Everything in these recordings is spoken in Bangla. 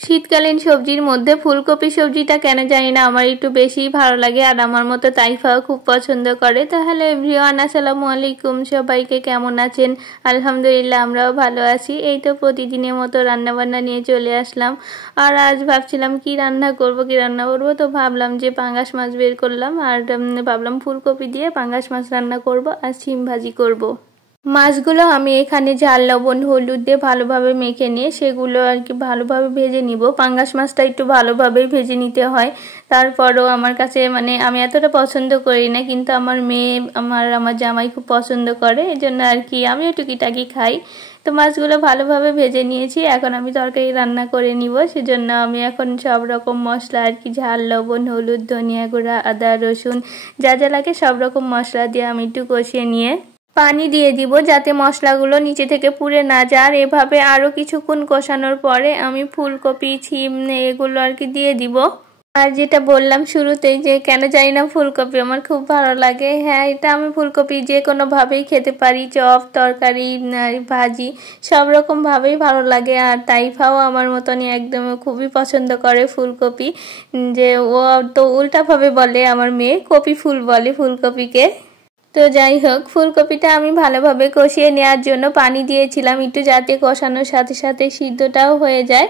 শীতকালীন সবজির মধ্যে ফুলকপি সবজিটা কেন জানি না আমার একটু বেশি ভালো লাগে, আর আমার মতো তাইফাও খুব পছন্দ করে। তাহলে এভরিওয়ান, আসসালামু আলাইকুম, সবাইকে কেমন আছেন? আলহামদুলিল্লাহ, আমরাও ভালো আছি। এই তো প্রতিদিনের মতো রান্নাবান্না নিয়ে চলে আসলাম। আর আজ ভাবছিলাম কি রান্না করব, তো ভাবলাম যে পাঙ্গাস মাছ বের করলাম, আর ভাবলাম ফুলকপি দিয়ে পাঙ্গাস মাছ রান্না করব আর শিম ভাজি করব। মাছগুলো আমি এখানে ঝাল লবণ হলুদ দিয়ে ভালোভাবে মেখে নিয়ে সেগুলো আর কি ভালোভাবে ভেজে নিব। পাঙ্গাস মাছটা একটু ভালোভাবেই ভেজে নিতে হয়। তারপরও আমার কাছে আমি এতটা পছন্দ করি না, কিন্তু আমার মেয়ে আমার জামাই খুব পছন্দ করে, এই জন্য আর কি আমিও টুকিটাকি খাই। তো মাছগুলো ভালোভাবে ভেজে নিয়েছি, এখন আমি তরকারি রান্না করে নিব। সেজন্য আমি এখন সব রকম মশলা আর কি ঝাল লবণ হলুদ ধনিয়া গুঁড়া আদা রসুন যা যা লাগে সব রকম মশলা দিয়ে আমি একটু কষিয়ে নিয়ে পানি দিয়ে দিব, যাতে মশলাগুলো নিচে থেকে পুড়ে না যায়। আর এভাবে আরও কিছুক্ষণ কষানোর পরে আমি ফুলকপি শিম এগুলো আর কি দিয়ে দিব। আর যেটা বললাম শুরুতেই যে কেন জানি না ফুলকপি আমার খুব ভালো লাগে। হ্যাঁ, এটা আমি ফুলকপি যে কোনোভাবেই খেতে পারি, চপ তরকারি ভাজি সব রকমভাবেই ভালো লাগে। আর তাইফাও আমার মতনই একদম খুবই পছন্দ করে ফুলকপি, যে ও তো উল্টাভাবে বলে, আমার মেয়ে কপি ফুল বলে ফুলকপিকে। তো যাই হোক, ফুলকপিটা আমি ভালোভাবে কষিয়ে নেওয়ার জন্য পানি দিয়েছিলাম একটু, যাতে কষানোর সাথে সাথে সিদ্ধটাও হয়ে যায়।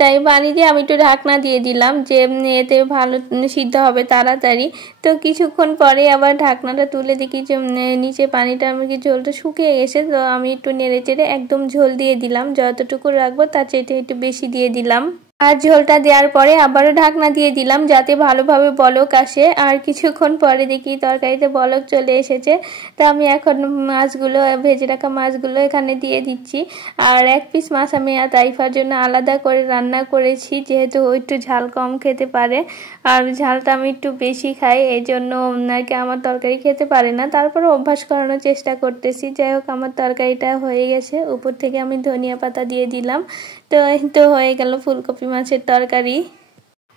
তাই পানি দিয়ে আমি একটু ঢাকনা দিয়ে দিলাম, যে এতে ভালো সিদ্ধ হবে তাড়াতাড়ি। তো কিছুক্ষণ পরে আবার ঢাকনাটা তুলে দেখি যে নিচে পানিটা আমাকে ঝোলটা শুকিয়ে গেছে। তো আমি একটু নেড়ে চেড়ে একদম ঝোল দিয়ে দিলাম, যতটুকু রাখবো তার চেয়ে একটু বেশি দিয়ে দিলাম। আর ঝোলটা দেওয়ার পরে আবারও ঢাকনা দিয়ে দিলাম, যাতে ভালোভাবে বলক আসে। আর কিছুক্ষণ পরে দেখি তরকারিতে বলক চলে এসেছে। তো আমি এখন মাছগুলো ভেজে রাখা মাছগুলো এখানে দিয়ে দিচ্ছি। আর এক পিস মাছ আমি তাইফার জন্য আলাদা করে রান্না করেছি, যেহেতু ও একটু ঝাল কম খেতে পারে, আর ঝালটা আমি একটু বেশি খাই, এই জন্য আর কি আমার তরকারি খেতে পারে না। তারপরে অভ্যাস করানোর চেষ্টা করতেছি। যাই হোক, আমার তরকারিটা হয়ে গেছে, উপর থেকে আমি ধনিয়া পাতা দিয়ে দিলাম। তো হয়ে গেল ফুলকপি মাছের তরকারি।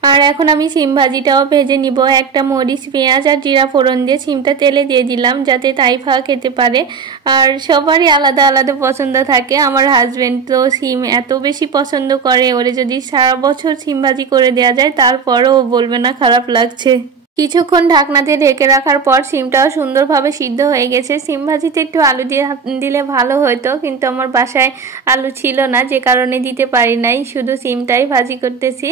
আর এখন আমি শিম ভাজিটাও ভেজে নিব। একটা মরিচ পেঁয়াজ আর জিরা ফোড়ন দিয়ে শিমটা তেলে দিয়ে দিলাম, যাতে তাইফা খেতে পারে। আর সবারই আলাদা আলাদা পছন্দ থাকে। আমার হাজবেন্ড তো শিম এত বেশি পছন্দ করে, ওরে যদি সারা বছর শিম ভাজি করে দেওয়া যায় তারপরও বলবে না খারাপ লাগছে। কিছুক্ষণ ঢাকনাতে ঢেকে রাখার পর শিমটাও সুন্দরভাবে সিদ্ধ হয়ে গেছে। শিম ভাজিতে একটু আলু দিয়ে দিলে ভালো হতো, কিন্তু আমার বাসায় আলু ছিল না, যে কারণে দিতে পারি নাই, শুধু শিমটাই ভাজি করতেছি।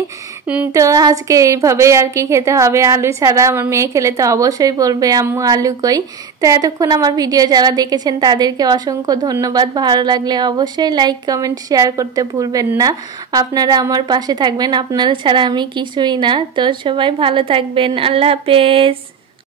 তো আজকে এইভাবেই আর কি খেতে হবে, আলু ছাড়া। আমার মেয়ে খেলে তো অবশ্যই বলবে আম্মু আলু কই। তো এতক্ষণ আমার ভিডিও যারা দেখেছেন তাদেরকে অসংখ্য ধন্যবাদ। ভালো লাগলে অবশ্যই লাইক কমেন্ট শেয়ার করতে ভুলবেন না। আপনারা আমার পাশে থাকবেন, আপনারা ছাড়া আমি কিছুই না। তো সবাই ভালো থাকবেন, আল্লাহ হাফেজ।